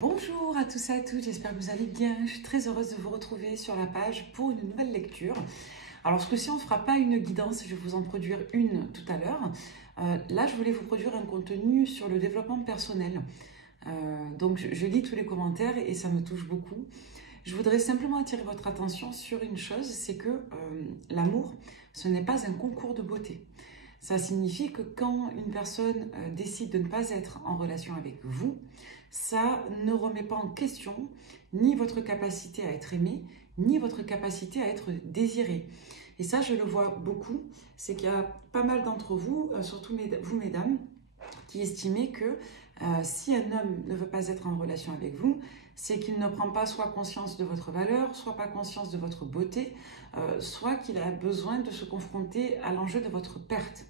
Bonjour à tous et à toutes, j'espère que vous allez bien. Je suis très heureuse de vous retrouver sur la page pour une nouvelle lecture. Alors ce coup-ci, on ne fera pas une guidance, je vais vous en produire une tout à l'heure. Là, je voulais vous produire un contenu sur le développement personnel. Donc je lis tous les commentaires et ça me touche beaucoup. Je voudrais simplement attirer votre attention sur une chose, c'est que l'amour, ce n'est pas un concours de beauté. Ça signifie que quand une personne décide de ne pas être en relation avec vous, ça ne remet pas en question ni votre capacité à être aimé, ni votre capacité à être désiré. Et ça, je le vois beaucoup, c'est qu'il y a pas mal d'entre vous, surtout vous mesdames, qui estimez que si un homme ne veut pas être en relation avec vous, c'est qu'il ne prend pas soit conscience de votre valeur, soit pas conscience de votre beauté, soit qu'il a besoin de se confronter à l'enjeu de votre perte.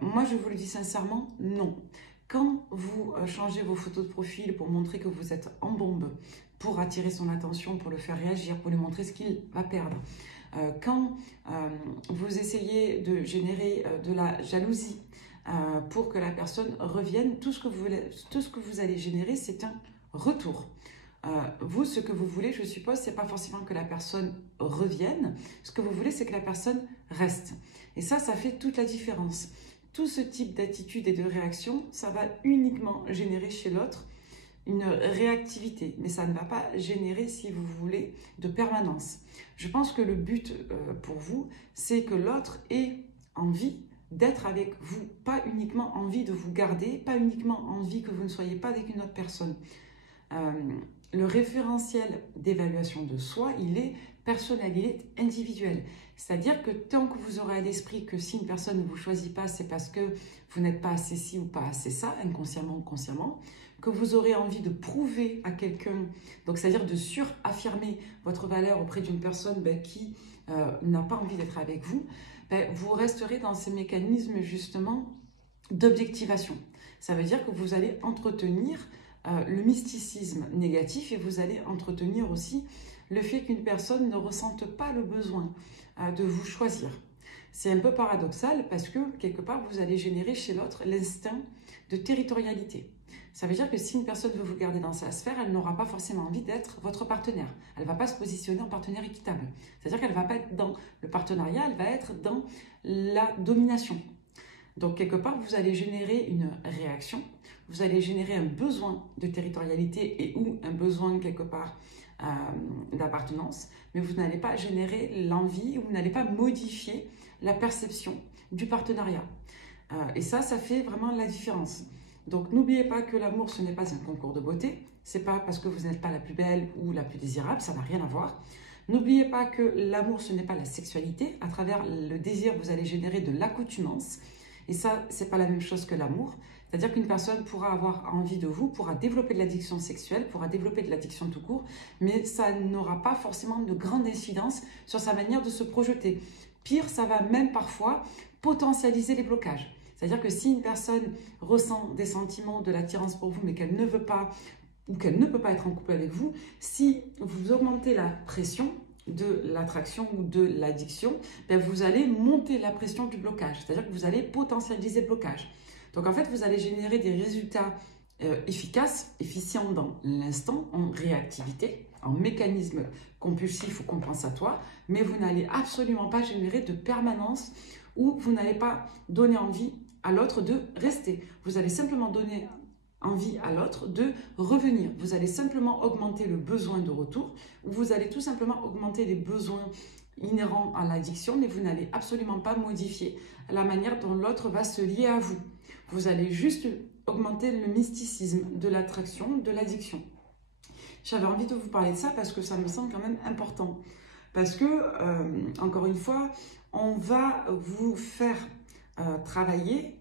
Moi, je vous le dis sincèrement, non. Quand vous changez vos photos de profil pour montrer que vous êtes en bombe, pour attirer son attention, pour le faire réagir, pour lui montrer ce qu'il va perdre, quand vous essayez de générer de la jalousie pour que la personne revienne, tout ce que vous allez générer, c'est un retour. Vous, ce que vous voulez, je suppose, c'est pas forcément que la personne revienne. Ce que vous voulez, c'est que la personne reste. Et ça fait toute la différence. Tout ce type d'attitude et de réaction, ça va uniquement générer chez l'autre une réactivité, mais ça ne va pas générer, si vous voulez, de permanence. Je pense que le but pour vous, c'est que l'autre ait envie d'être avec vous, pas uniquement envie de vous garder, pas uniquement envie que vous ne soyez pas avec une autre personne. Le référentiel d'évaluation de soi, il est personnel, il est individuel. C'est-à-dire que tant que vous aurez à l'esprit que si une personne ne vous choisit pas, c'est parce que vous n'êtes pas assez ci ou pas assez ça, inconsciemment ou consciemment, que vous aurez envie de prouver à quelqu'un, donc c'est-à-dire de suraffirmer votre valeur auprès d'une personne qui n'a pas envie d'être avec vous, vous resterez dans ces mécanismes justement d'objectivation. Ça veut dire que vous allez entretenir le mysticisme négatif et vous allez entretenir aussi le fait qu'une personne ne ressente pas le besoin de vous choisir. C'est un peu paradoxal parce que quelque part vous allez générer chez l'autre l'instinct de territorialité. Ça veut dire que si une personne veut vous garder dans sa sphère, elle n'aura pas forcément envie d'être votre partenaire. Elle ne va pas se positionner en partenaire équitable. C'est-à-dire qu'elle ne va pas être dans le partenariat, elle va être dans la domination. Donc, quelque part, vous allez générer une réaction, vous allez générer un besoin de territorialité et ou un besoin, quelque part, d'appartenance, mais vous n'allez pas générer l'envie ou vous n'allez pas modifier la perception du partenariat. Et ça fait vraiment la différence. Donc, n'oubliez pas que l'amour, ce n'est pas un concours de beauté. Ce n'est pas parce que vous n'êtes pas la plus belle ou la plus désirable, ça n'a rien à voir. N'oubliez pas que l'amour, ce n'est pas la sexualité. À travers le désir, vous allez générer de l'accoutumance. Et ça, c'est pas la même chose que l'amour. C'est-à-dire qu'une personne pourra avoir envie de vous, pourra développer de l'addiction sexuelle, pourra développer de l'addiction tout court, mais ça n'aura pas forcément de grande incidence sur sa manière de se projeter. Pire, ça va même parfois potentialiser les blocages. C'est-à-dire que si une personne ressent des sentiments de l'attirance pour vous, mais qu'elle ne veut pas ou qu'elle ne peut pas être en couple avec vous, si vous augmentez la pression de l'attraction ou de l'addiction, vous allez monter la pression du blocage, c'est-à-dire que vous allez potentialiser le blocage. Donc en fait, vous allez générer des résultats efficaces, efficients dans l'instant, en réactivité, en mécanisme compulsif ou compensatoire, mais vous n'allez absolument pas générer de permanence ou vous n'allez pas donner envie à l'autre de rester. Vous allez simplement donner envie à l'autre de revenir. Vous allez simplement augmenter le besoin de retour ou vous allez tout simplement augmenter les besoins inhérents à l'addiction, mais vous n'allez absolument pas modifier la manière dont l'autre va se lier à vous. Vous allez juste augmenter le mysticisme de l'attraction, de l'addiction. J'avais envie de vous parler de ça parce que ça me semble quand même important. Parce que, encore une fois, on va vous faire travailler,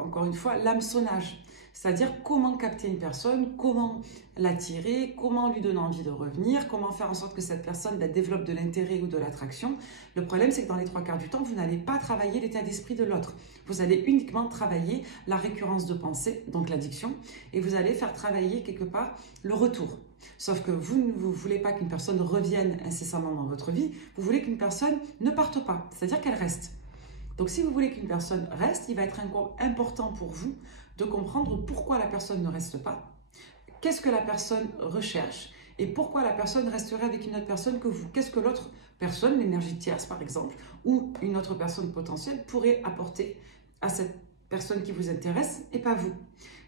encore une fois, l'hameçonnage. C'est-à-dire comment capter une personne, comment l'attirer, comment lui donner envie de revenir, comment faire en sorte que cette personne développe de l'intérêt ou de l'attraction. Le problème, c'est que dans les 3/4 du temps, vous n'allez pas travailler l'état d'esprit de l'autre. Vous allez uniquement travailler la récurrence de pensée, donc l'addiction, et vous allez faire travailler quelque part le retour. Sauf que vous ne voulez pas qu'une personne revienne incessamment dans votre vie, vous voulez qu'une personne ne parte pas, c'est-à-dire qu'elle reste. Donc si vous voulez qu'une personne reste, il va être important pour vous de comprendre pourquoi la personne ne reste pas, qu'est-ce que la personne recherche et pourquoi la personne resterait avec une autre personne que vous. Qu'est-ce que l'autre personne, l'énergie tierce par exemple, ou une autre personne potentielle pourrait apporter à cette personne qui vous intéresse et pas vous.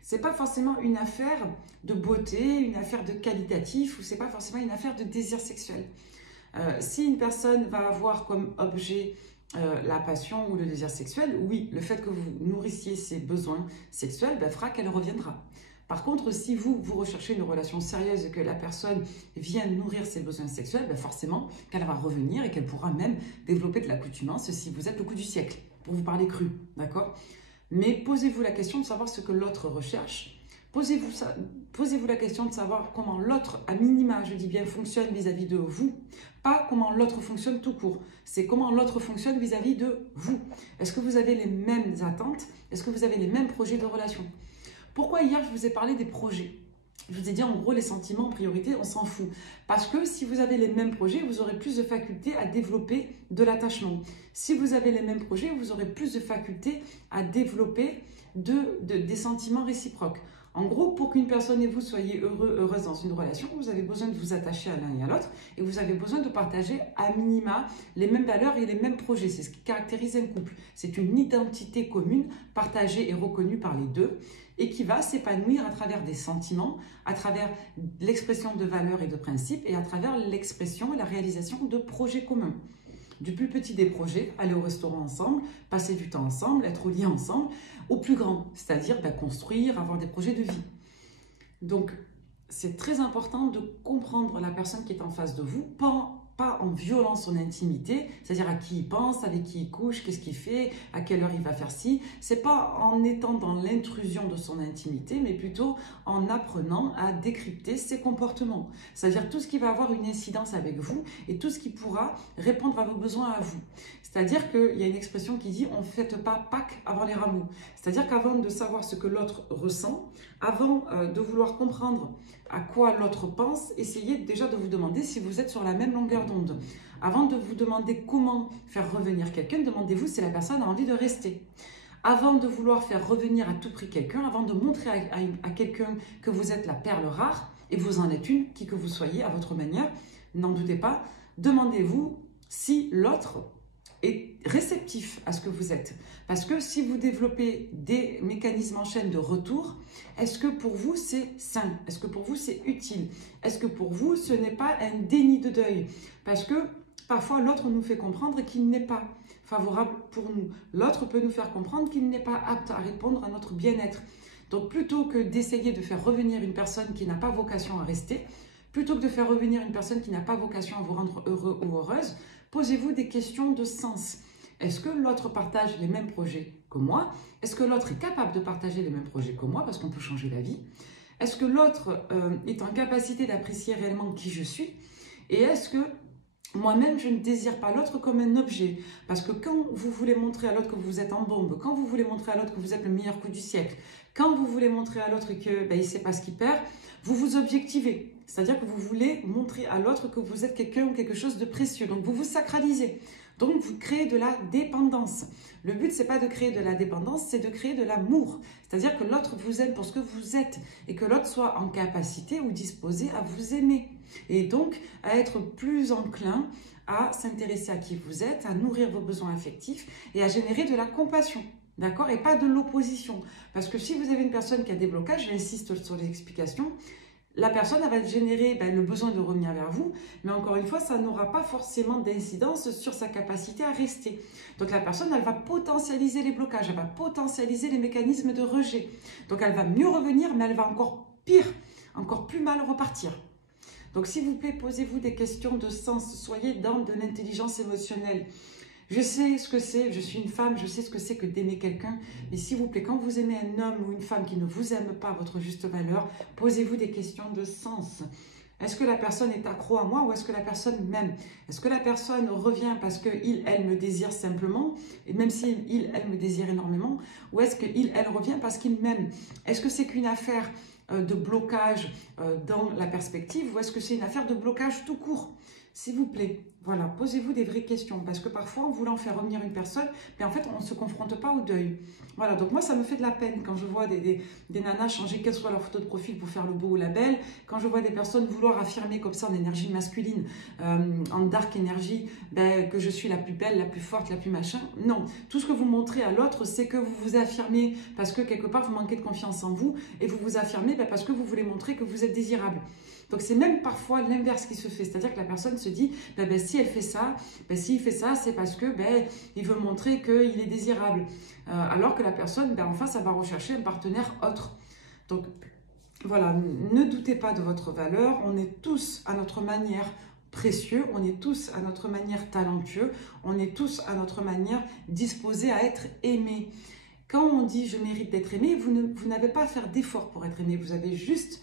C'est pas forcément une affaire de beauté, une affaire de qualitatif, ou c'est pas forcément une affaire de désir sexuel. Si une personne va avoir comme objet la passion ou le désir sexuel, oui, le fait que vous nourrissiez ses besoins sexuels fera qu'elle reviendra. Par contre, si vous recherchez une relation sérieuse et que la personne vient nourrir ses besoins sexuels, forcément qu'elle va revenir et qu'elle pourra même développer de l'accoutumance si vous êtes le coup du siècle, pour vous parler cru, d'accord? Mais posez-vous la question de savoir ce que l'autre recherche. Posez-vous la question de savoir comment l'autre, à minima, je dis bien, fonctionne vis-à-vis de vous. Pas comment l'autre fonctionne tout court. C'est comment l'autre fonctionne vis-à-vis de vous. Est-ce que vous avez les mêmes attentes? Est-ce que vous avez les mêmes projets de relation? Pourquoi hier, je vous ai parlé des projets? Je vous ai dit, en gros, les sentiments en priorité, on s'en fout. Parce que si vous avez les mêmes projets, vous aurez plus de facultés à développer de l'attachement. Si vous avez les mêmes projets, vous aurez plus de facultés à développer des sentiments réciproques. En gros, pour qu'une personne et vous soyez heureux, heureuse dans une relation, vous avez besoin de vous attacher à l'un et à l'autre et vous avez besoin de partager à minima les mêmes valeurs et les mêmes projets. C'est ce qui caractérise un couple. C'est une identité commune, partagée et reconnue par les deux et qui va s'épanouir à travers des sentiments, à travers l'expression de valeurs et de principes et à travers l'expression et la réalisation de projets communs. Du plus petit des projets, aller au restaurant ensemble, passer du temps ensemble, être au lit ensemble, au plus grand, c'est-à-dire construire, avoir des projets de vie. Donc, c'est très important de comprendre la personne qui est en face de vous, pas en violant son intimité, c'est-à-dire à qui il pense, avec qui il couche, qu'est-ce qu'il fait, à quelle heure il va faire ci. C'est pas en étant dans l'intrusion de son intimité, mais plutôt en apprenant à décrypter ses comportements. C'est-à-dire tout ce qui va avoir une incidence avec vous et tout ce qui pourra répondre à vos besoins à vous. C'est-à-dire qu'il y a une expression qui dit « on ne fête pas Pâques avant les rameaux ». C'est-à-dire qu'avant de savoir ce que l'autre ressent, avant de vouloir comprendre à quoi l'autre pense, essayez déjà de vous demander si vous êtes sur la même longueur d'onde. Avant de vous demander comment faire revenir quelqu'un, demandez-vous si la personne a envie de rester. Avant de vouloir faire revenir à tout prix quelqu'un, avant de montrer à quelqu'un que vous êtes la perle rare, et vous en êtes une, qui que vous soyez, à votre manière, n'en doutez pas, demandez-vous si l'autre est réceptif à ce que vous êtes. Parce que si vous développez des mécanismes en chaîne de retour, est-ce que pour vous c'est sain? Est-ce que pour vous c'est utile? Est-ce que pour vous ce n'est pas un déni de deuil? Parce que parfois l'autre nous fait comprendre qu'il n'est pas favorable pour nous. L'autre peut nous faire comprendre qu'il n'est pas apte à répondre à notre bien-être. Donc plutôt que d'essayer de faire revenir une personne qui n'a pas vocation à rester, plutôt que de faire revenir une personne qui n'a pas vocation à vous rendre heureux ou heureuse, posez-vous des questions de sens. Est-ce que l'autre partage les mêmes projets que moi? Est-ce que l'autre est capable de partager les mêmes projets que moi? Parce qu'on peut changer la vie. Est-ce que l'autre est en capacité d'apprécier réellement qui je suis? Et est-ce que moi-même, je ne désire pas l'autre comme un objet? Parce que quand vous voulez montrer à l'autre que vous êtes en bombe, quand vous voulez montrer à l'autre que vous êtes le meilleur coup du siècle, quand vous voulez montrer à l'autre qu'il ne sait pas ce qu'il perd, vous vous objectivez. C'est-à-dire que vous voulez montrer à l'autre que vous êtes quelqu'un ou quelque chose de précieux. Donc, vous vous sacralisez. Donc, vous créez de la dépendance. Le but, ce n'est pas de créer de la dépendance, c'est de créer de l'amour. C'est-à-dire que l'autre vous aime pour ce que vous êtes et que l'autre soit en capacité ou disposé à vous aimer. Et donc, à être plus enclin à s'intéresser à qui vous êtes, à nourrir vos besoins affectifs et à générer de la compassion. D'accord? Et pas de l'opposition. Parce que si vous avez une personne qui a des blocages, j'insiste sur les explications, la personne elle va générer le besoin de revenir vers vous, mais encore une fois, ça n'aura pas forcément d'incidence sur sa capacité à rester. Donc la personne, elle va potentialiser les blocages, elle va potentialiser les mécanismes de rejet. Donc elle va mieux revenir, mais elle va encore pire, encore plus mal repartir. Donc s'il vous plaît, posez-vous des questions de sens, soyez dans de l'intelligence émotionnelle. Je sais ce que c'est, je suis une femme, je sais ce que c'est que d'aimer quelqu'un. Mais s'il vous plaît, quand vous aimez un homme ou une femme qui ne vous aime pas à votre juste valeur, posez-vous des questions de sens. Est-ce que la personne est accro à moi ou est-ce que la personne m'aime? Est-ce que la personne revient parce qu'il, elle me désire simplement, et même si il, elle me désire énormément, ou est-ce qu'il, elle revient parce qu'il m'aime? Est-ce que c'est qu'une affaire de blocage dans la perspective ou est-ce que c'est une affaire de blocage tout court? S'il vous plaît, Voilà, posez-vous des vraies questions parce que parfois, en voulant faire revenir une personne, mais en fait, on ne se confronte pas au deuil. Voilà, donc moi, ça me fait de la peine quand je vois des nanas changer quelle soit leur photo de profil pour faire le beau ou la belle, quand je vois des personnes vouloir affirmer comme ça en énergie masculine, en dark énergie, ben, que je suis la plus belle, la plus forte, la plus machin. Non, tout ce que vous montrez à l'autre, c'est que vous vous affirmez parce que quelque part, vous manquez de confiance en vous et vous vous affirmez ben, parce que vous voulez montrer que vous êtes désirable. Donc c'est même parfois l'inverse qui se fait, c'est-à-dire que la personne se dit, si elle fait ça, s'il fait ça, c'est parce que il veut montrer qu'il est désirable. Alors que la personne, en face, elle va rechercher un partenaire autre. Donc voilà, ne doutez pas de votre valeur, on est tous à notre manière précieux, on est tous à notre manière talentueux, on est tous à notre manière disposés à être aimés. Quand on dit je mérite d'être aimé, vous n'avez pas à faire d'efforts pour être aimé, vous avez juste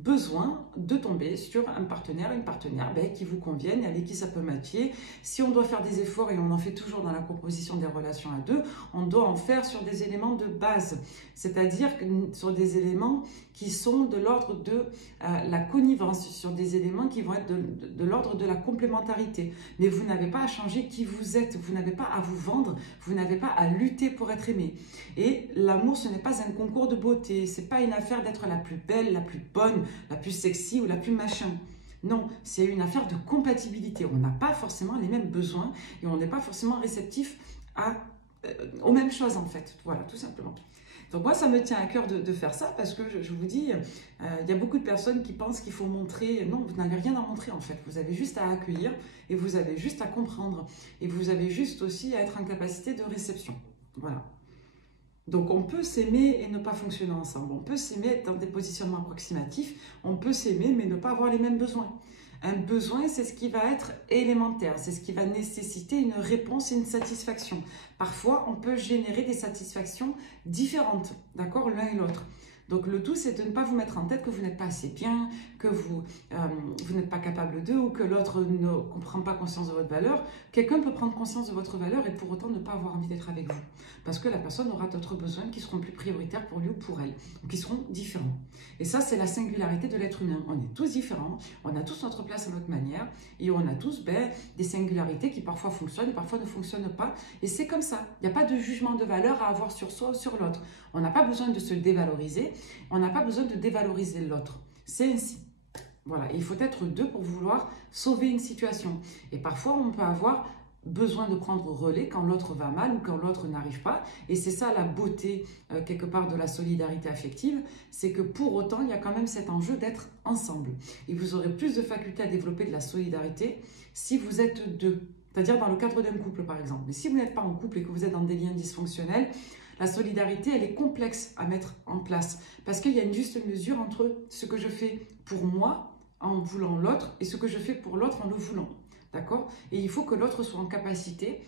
besoin de tomber sur un partenaire, une partenaire qui vous convienne, avec qui ça peut matcher. Si on doit faire des efforts, et on en fait toujours dans la composition des relations à deux, on doit en faire sur des éléments de base, c'est-à-dire sur des éléments qui sont de l'ordre de la connivence, sur des éléments qui vont être de l'ordre de la complémentarité. Mais vous n'avez pas à changer qui vous êtes, vous n'avez pas à vous vendre, vous n'avez pas à lutter pour être aimé. Et l'amour, ce n'est pas un concours de beauté, c'est pas une affaire d'être la plus belle, la plus bonne, la plus sexy ou la plus machin. Non, c'est une affaire de compatibilité. On n'a pas forcément les mêmes besoins et on n'est pas forcément réceptif aux mêmes choses en fait. Voilà, tout simplement. Donc moi, ça me tient à cœur de faire ça parce que je vous dis, il y a beaucoup de personnes qui pensent qu'il faut montrer. Non, vous n'avez rien à montrer en fait. Vous avez juste à accueillir et vous avez juste à comprendre. Et vous avez juste aussi à être en capacité de réception. Voilà. Donc on peut s'aimer et ne pas fonctionner ensemble, on peut s'aimer être dans des positionnements approximatifs, on peut s'aimer mais ne pas avoir les mêmes besoins. Un besoin, c'est ce qui va être élémentaire, c'est ce qui va nécessiter une réponse et une satisfaction. Parfois, on peut générer des satisfactions différentes, d'accord, l'un et l'autre. Donc le tout, c'est de ne pas vous mettre en tête que vous n'êtes pas assez bien, que vous n'êtes pas capable d'eux ou que l'autre ne comprend pas conscience de votre valeur. Quelqu'un peut prendre conscience de votre valeur et pour autant ne pas avoir envie d'être avec vous. Parce que la personne aura d'autres besoins qui seront plus prioritaires pour lui ou pour elle, ou qui seront différents. Et ça, c'est la singularité de l'être humain. On est tous différents, on a tous notre place à notre manière et on a tous des singularités qui parfois fonctionnent et parfois ne fonctionnent pas. Et c'est comme ça. Il n'y a pas de jugement de valeur à avoir sur soi ou sur l'autre. On n'a pas besoin de se dévaloriser, on n'a pas besoin de dévaloriser l'autre. C'est ainsi. Voilà, il faut être deux pour vouloir sauver une situation. Et parfois, on peut avoir besoin de prendre relais quand l'autre va mal ou quand l'autre n'arrive pas. Et c'est ça la beauté, quelque part, de la solidarité affective, c'est que pour autant, il y a quand même cet enjeu d'être ensemble. Et vous aurez plus de faculté à développer de la solidarité si vous êtes deux. C'est-à-dire dans le cadre d'un couple, par exemple. Mais si vous n'êtes pas en couple et que vous êtes dans des liens dysfonctionnels, la solidarité, elle est complexe à mettre en place parce qu'il y a une juste mesure entre ce que je fais pour moi en voulant l'autre et ce que je fais pour l'autre en le voulant. D'accord? Et il faut que l'autre soit en capacité,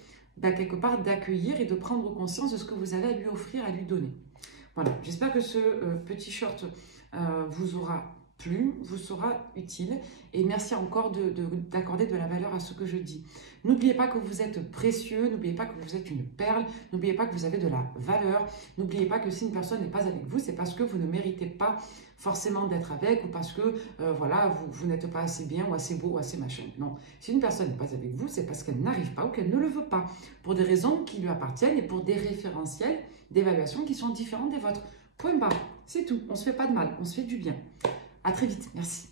quelque part, d'accueillir et de prendre conscience de ce que vous avez à lui offrir, à lui donner. Voilà, j'espère que ce petit short vous aura plu, vous sera utile et merci encore d'accorder de la valeur à ce que je dis. N'oubliez pas que vous êtes précieux, n'oubliez pas que vous êtes une perle, n'oubliez pas que vous avez de la valeur, n'oubliez pas que si une personne n'est pas avec vous, c'est parce que vous ne méritez pas forcément d'être avec ou parce que voilà, vous n'êtes pas assez bien ou assez beau ou assez machin. Non, si une personne n'est pas avec vous, c'est parce qu'elle n'arrive pas ou qu'elle ne le veut pas, pour des raisons qui lui appartiennent et pour des référentiels d'évaluation qui sont différents des vôtres. Point barre, c'est tout, on ne se fait pas de mal, on se fait du bien. À très vite, merci.